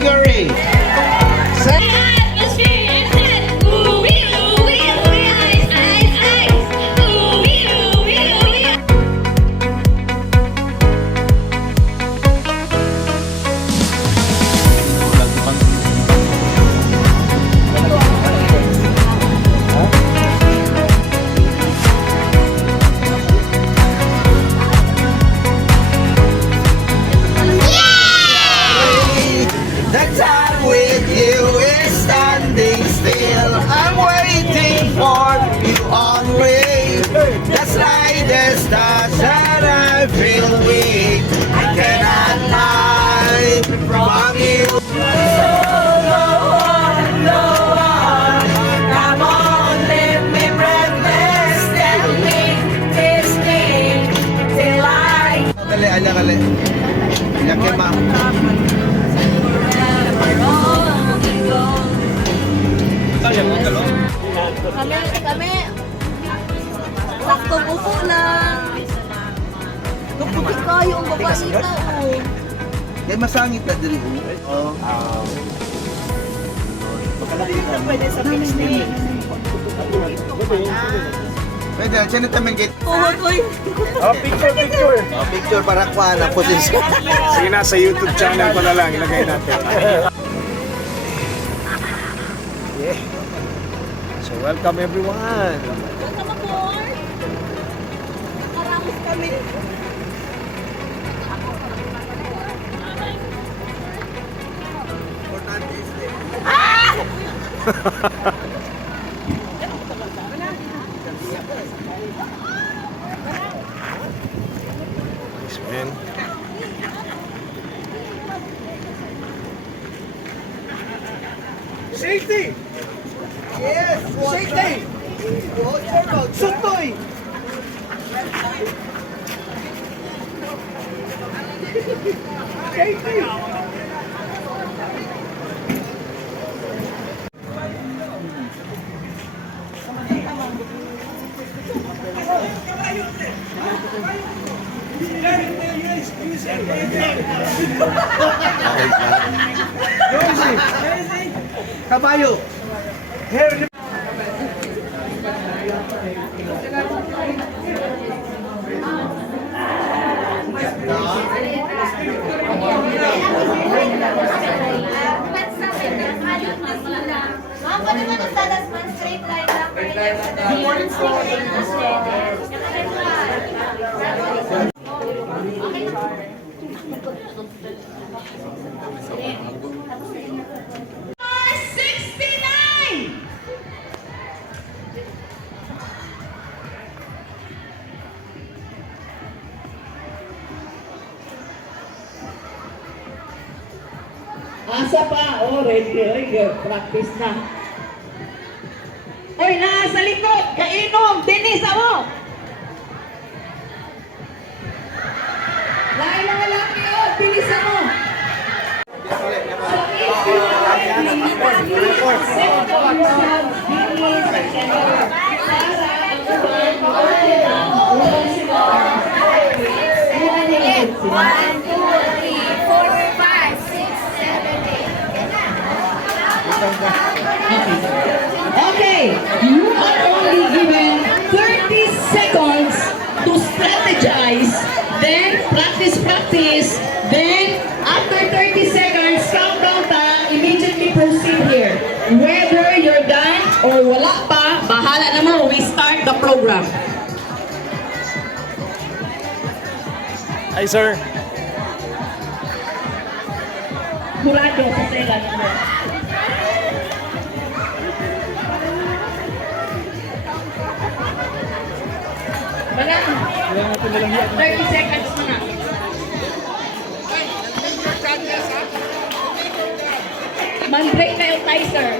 Gregory. The time with you is standing still. I'm waiting for you only. The slightest touch that I feel weak. I cannot hide from you. Come on, leave me breathless. Tell me, kiss me, till I Kali, ala kali. Ilaki ma. Kami, saktong upo lang. Kapag kayo ang babalita, oh. Kaya masangit na diri. Oh. Pwede sa picnic. Pwede, siya na tamang gate. Tuhod, oy. Picture para kuha na po din siya. Sige na, sa YouTube channel ko na lang ilagay natin. Yeah. So welcome everyone. Welcome aboard. Nakaramos kami. Nice man. Safety! Yes! Safety! Sutoy! Safety! Kabayo! Ma'am, pwede mo nang sadas man straight line lang. Good morning, Asa pa? Oh, ready. Practice na. Oy, nasa likod! Kainom! Dinis mo! Lain mga laki, oh! Bilisan mo! One, two, three, four, five, six, seven, eight. Okay, you are only given 30 seconds to strategize, then practice, then after 30 seconds, countdown ta, immediately proceed here. Whether you're done or wala pa, bahala na mo, we start the program. Hi sir. Murado sa tela mo. Wala. 30 seconds na. Man-break na yung tizer.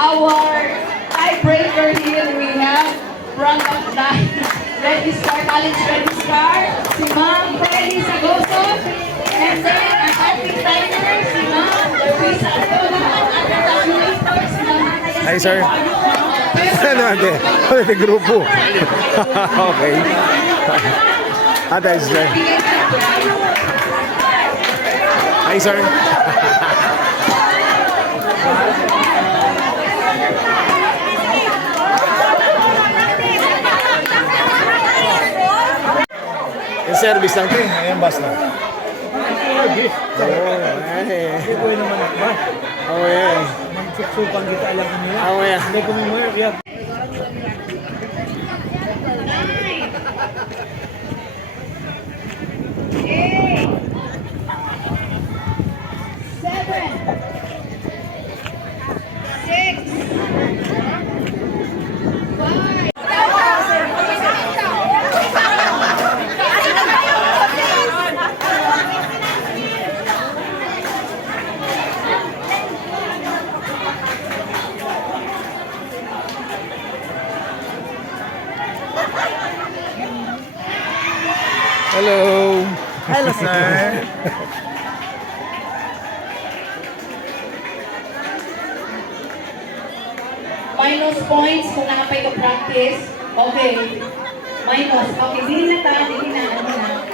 Our tiebreaker here we have front of line. Ready Star, College Ready Star, si Ma'am Freddy Sagoso, and then ang ating timer, si Ma'am Luisa Artola, ang ating tabulator, si Ma'am Hi sir. Ano ate? Ano ate grupo? Okay. Ate sir. Hi, sir. Yung service lang, te. Ayan, bus na. Oh, ay. Oh, yeah. Magsuksukan kita alam ko nila. Oh, yeah. Hindi ko mo yeah. Hello. Hello, sir. Minus points kung nakapay ka practice. Okay. Minus. Okay, dili na ta, dili na. Ano na?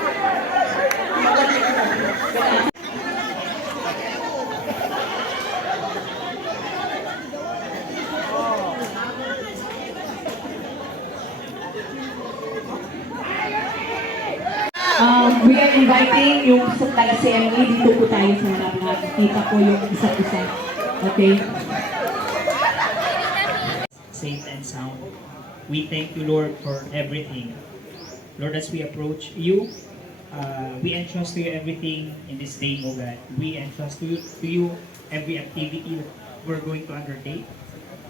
We are inviting yung sa taga CME dito po tayo sa harap natin. Kita po yung isa't isa. Okay? Safe and sound. We thank you, Lord, for everything. Lord, as we approach you, we entrust to you everything in this day, O God. We entrust to you every activity that we're going to undertake.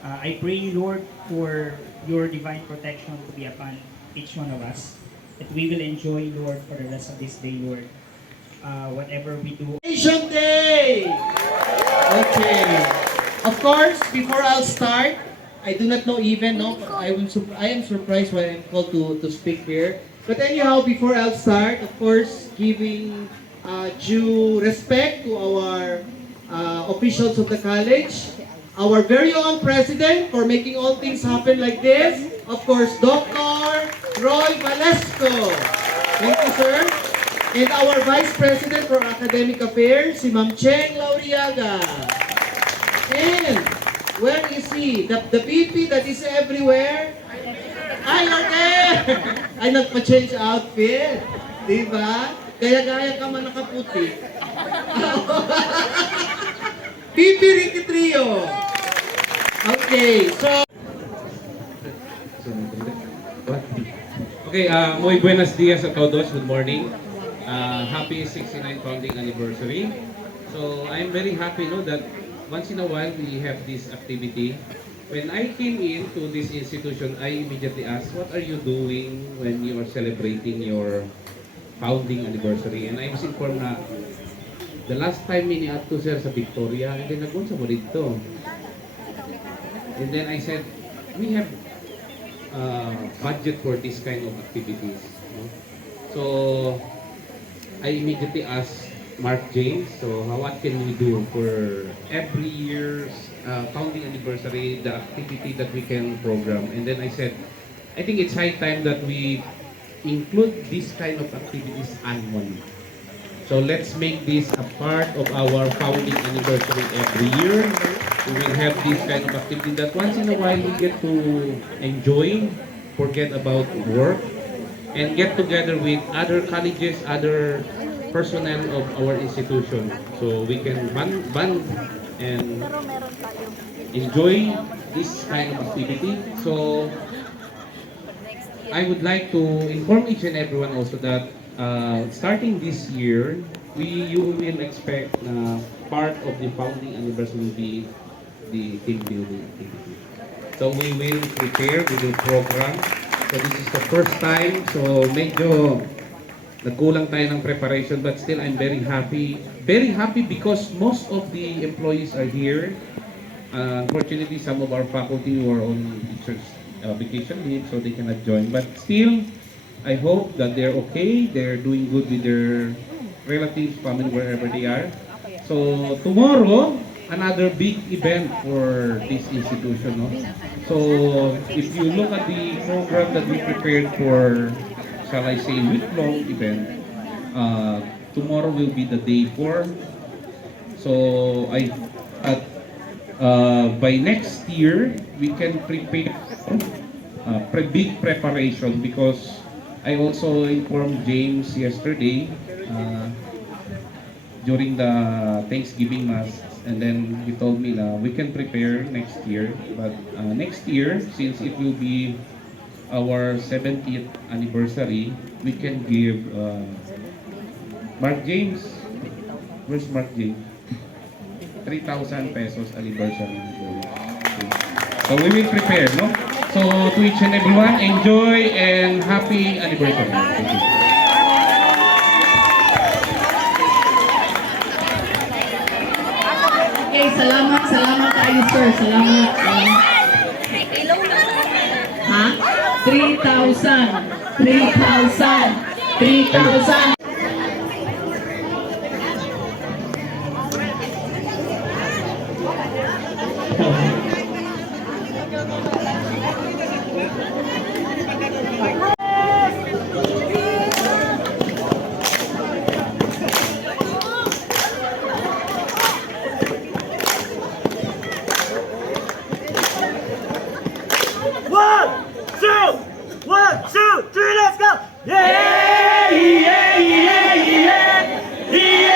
I pray, Lord, for your divine protection to be upon each one of us, that we will enjoy, Lord, for the rest of this day, Lord. Whatever we do. Nation Day! Okay. Of course, before I'll start, I do not know even, no, I am surprised when I'm called to speak here. But anyhow, before I'll start, of course, giving due respect to our officials of the college, our very own president for making all things happen like this, of course, Dr. Roy Valesco. Thank you, sir. And our Vice President for Academic Affairs, si Ma'am Cheng Lauriaga. And where is he? The VP that is everywhere? Ay, okay! Ay, nagpa-change outfit. Diba? Gaya-gaya ka man nakaputi. VP Ricky Trio. Okay, so... Okay, muy buenos dias a todos. Good morning. Happy 69th founding anniversary. So I'm very happy, no, that once in a while we have this activity. When I came into this institution, I immediately asked, what are you doing when you are celebrating your founding anniversary? And I was informed na the last time ni ato sir sa Victoria, and then nagunsa mo dito. And then I said, we have budget for this kind of activities. No? So I immediately asked Mark James, so what can we do for every year's founding anniversary, the activity that we can program? And then I said, I think it's high time that we include this kind of activities annually. So let's make this a part of our founding anniversary every year. We will have this kind of activity that once in a while we get to enjoy, forget about work, and get together with other colleges, other personnel of our institution. So we can bond and enjoy this kind of activity. So I would like to inform each and everyone also that starting this year, you will expect part of the founding anniversary will be the team building activity. So we will prepare, we will program. So this is the first time, so medyo nagkulang tayo ng preparation, but still I'm very happy because most of the employees are here. Unfortunately, some of our faculty were on teachers vacation leave, so they cannot join. But still, I hope that they're okay, they're doing good with their relatives, family, wherever they are. So tomorrow, another big event for this institution. No? So if you look at the program that we prepared for, shall I say, week-long event, tomorrow will be the day 4. So by next year we can prepare big preparation, because I also informed James yesterday during the Thanksgiving Mass, and then he told me na we can prepare next year. But next year, since it will be our 70th anniversary, we can give Mark James. Where's Mark James? 3,000 pesos anniversary. So we will prepare, no? So to each and everyone, enjoy and happy anniversary. Thank you. Okay, salamat kayo, sir. Salamat. Ha? 3,000. One, two, three, let's go! Yeah, yeah, yeah, yeah, yeah, yeah.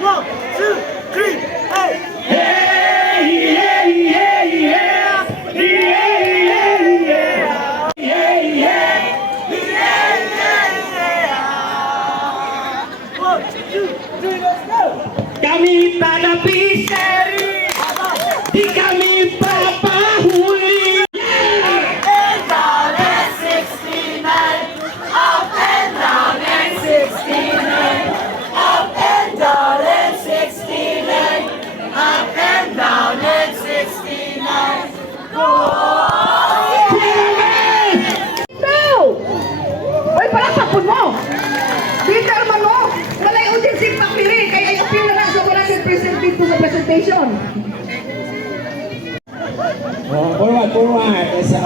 1, 2, 3, hey! Yeah, yeah, yeah, yeah, yeah, yeah, yeah. 1, 2, 3, let's go! Kami tagapiseri, di kami papahuli. Oy, palakpakpon mo! Peter man mo! Kalay audience yung pakpili, kaya i-appeal na lang sa 100% dito sa presentation. Forward. So,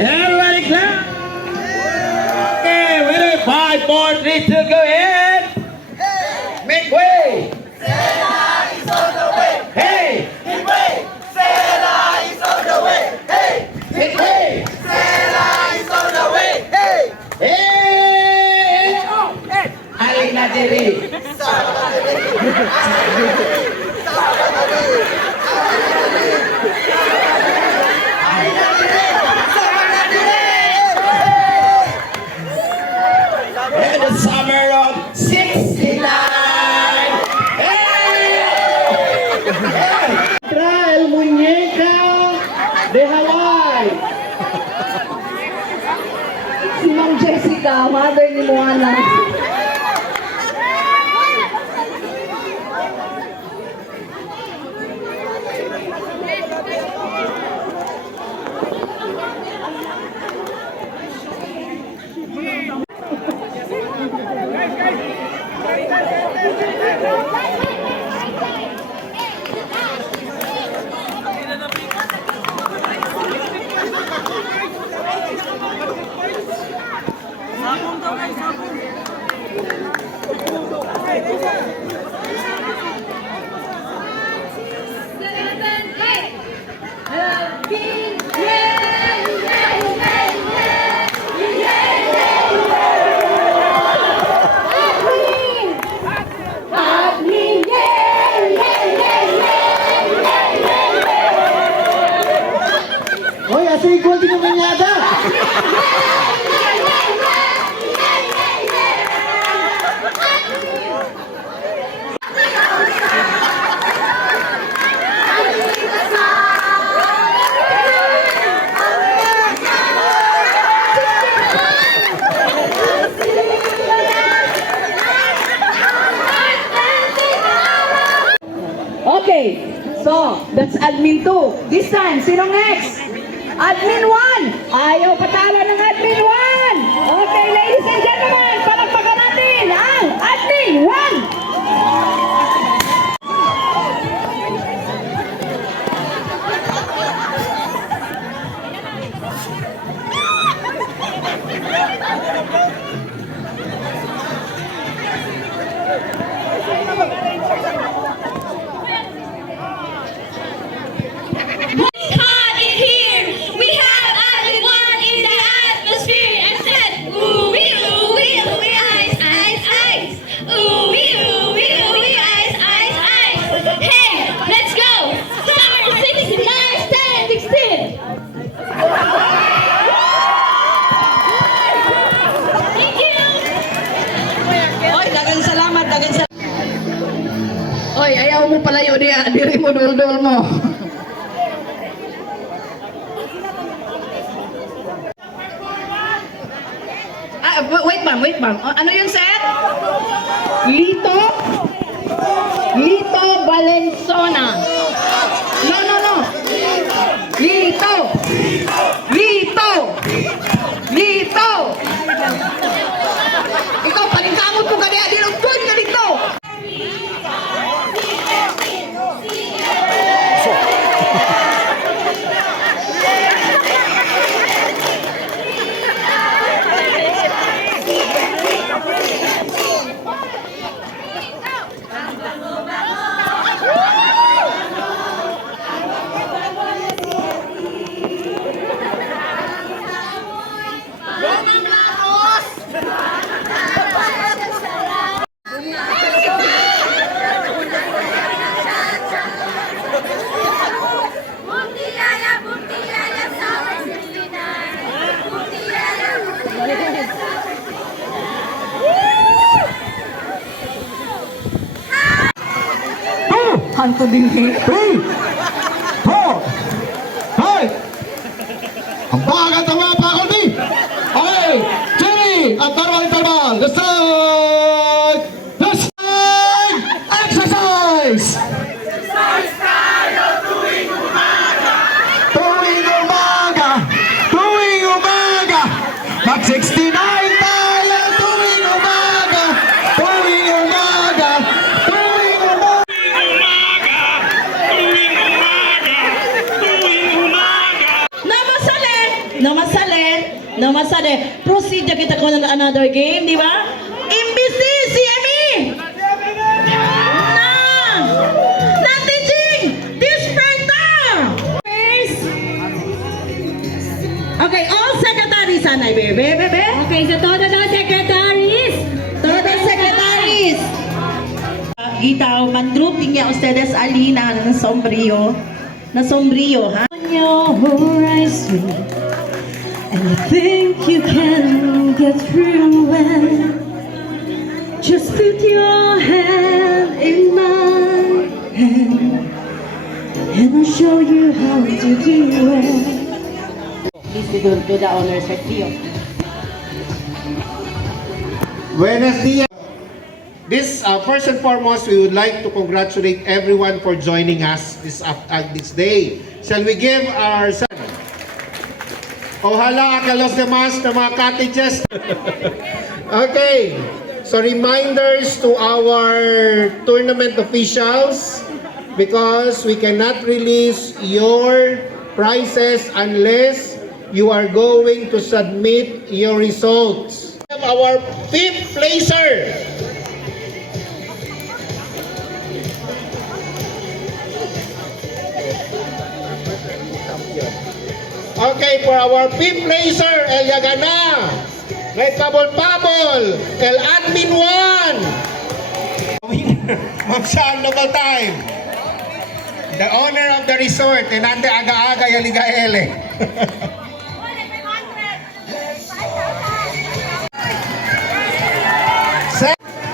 everybody clap. Okay, ready? 5, 4, 3, 2, go ahead. Make way. Sela is on the way! Hey, Make way! Sela is on the way! Hey! make way. Sela is on the way! Hey! Hey, alin na diri. In the summer of 69. Trae el muñeca de Hawaii. Si Ma'am Jessica, mother ni Moana. Hoy, asa igual din naman yata. Okay, so that's admin 2. This time, sino next? Admin 1! Ayaw patala ng admin 1! Okay, ladies and gentlemen, palakpakan natin ang admin 1! idol mo. Wait ma'am. Ano yung set? Lito Valenzona. No. Lito. Ikaw, paningkamot mo ganyan. Dilugtun ka dito. Hanto din eh. 3, 4, 5. Ang bagat ang mga faculty. Okay, Jenny at Tarbal. The side. Exercise. Tuwing umaga. Mag 69 tayo tuwing umaga. Namasali. Proceed na kita ko ng another game, di ba? MBC, CME! Na teaching! Dispenser! Okay, all secretaries, sanay, bebe. Okay, so todo los secretaries. Todos secretaries. Gitaw, mandruping niya ustedes alina ng sombrio. Na sombrio, ha? On your horizon, and you think you can get through it. Just put your hand in my hand, and I'll show you how to do it. Please do the honors, Sergio. Buenos dias. This first and foremost, we would like to congratulate everyone for joining us this day. Shall we give our son? Ojalá que los demás na mga cottages. Okay. So reminders to our tournament officials, because we cannot release your prizes unless you are going to submit your results. Our 5th placer. Okay, for our 5th placer, El Yagana, Red Pabol, El Admin 1, Ma'am Sean, local time, the owner of the resort, Enante Aga-Aga Yaligaele.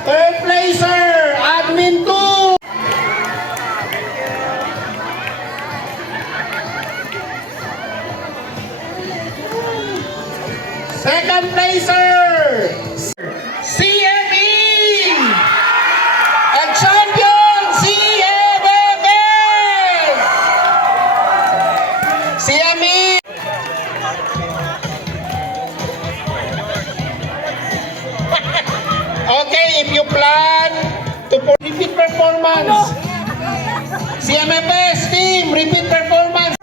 Third placer, Admin 2. Second placer, CME! And champion, CMFS! CME! Okay, if you plan to repeat performance, CMFS team, repeat performance.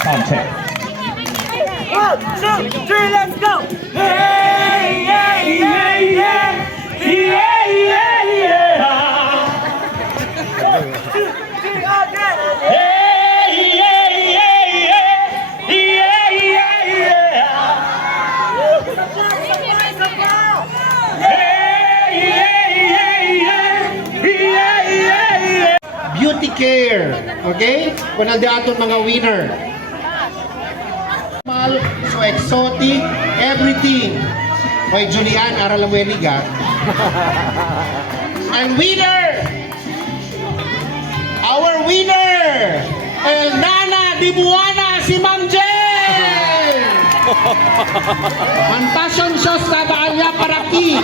Contact. 1, 2, 3, let's go! Hey, yeah, yeah, yeah! Yeah, yeah, yeah! 2, 3, again! Hey, yeah, yeah, yeah! Yeah, yeah, yeah! Hey, yeah, yeah, yeah! Yeah, yeah, yeah! Beauty care, okay? Kung nandiyan mga winner. So exotic everything. Hoy, Julian, aral mo yung liga. And winner! Our winner! El Nana Dibuana, si Ma'am Jen! Mantasyon siya sa baanya para ki.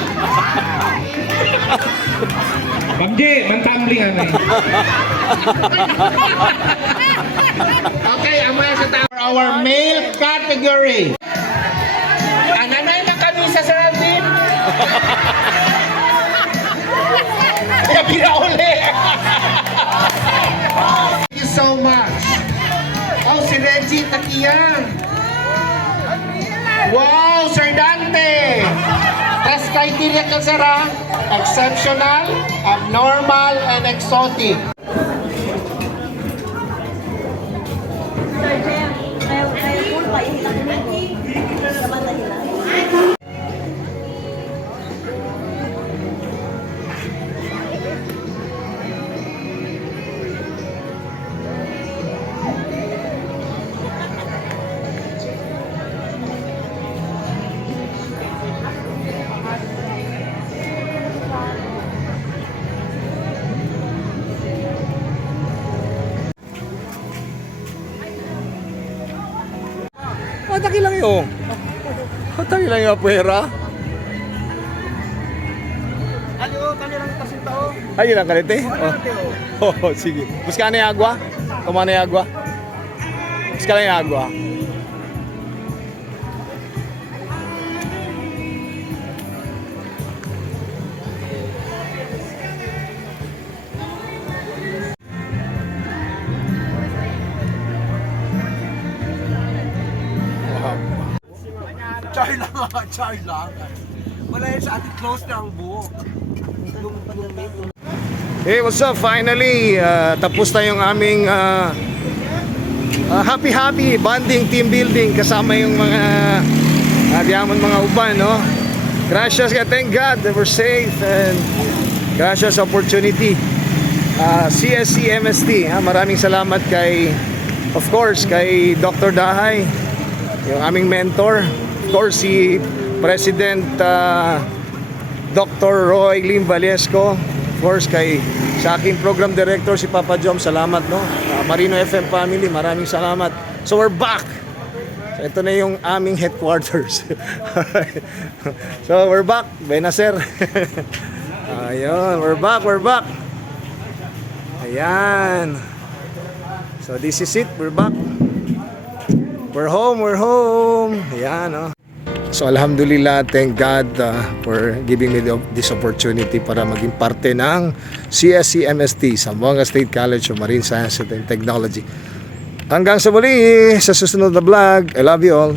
Ma'am J, mantumbling ano eh. Okay, ang mga sa tao. Our male category. Ananay na kami sa Sarabin. Kaya pinauli. Thank you so much. Oh, si Reggie Takiyan. Wow, Sir Dante. Test criteria ka, sir, ha? Exceptional, abnormal, and exotic. Mataki lang yun. Mataki lang yung pera. Ay, yun ang kalite? Oh, sige. Busca na yung agua. Toma na yung agua. Busca na yung agua. Char lang ah, char lang. Wala yan sa ating close na ang buhok. Hey, what's up? Finally, tapos na yung aming happy bonding team building kasama yung mga diamond mga uban, no? Gracias, thank God that we're safe and gracias sa opportunity. CSC MST, maraming salamat kay, of course, kay Dr. Dahay, yung aming mentor. Of course, si President Dr. Roy Lim Valesco. Of course, sa aking program director, si Papa Jom, salamat, no? Marino FM family, maraming salamat. So, we're back. So, ito na yung aming headquarters. So, we're back. Benacer. Ayun, we're back. Ayan. So, this is it. We're back. We're home. Ayan, no? So alhamdulillah, thank God for giving me this opportunity para maging parte ng CSC MST, Zamboanga State College of Marine Science and Technology. Hanggang sa muli, sa susunod na vlog. I love you all.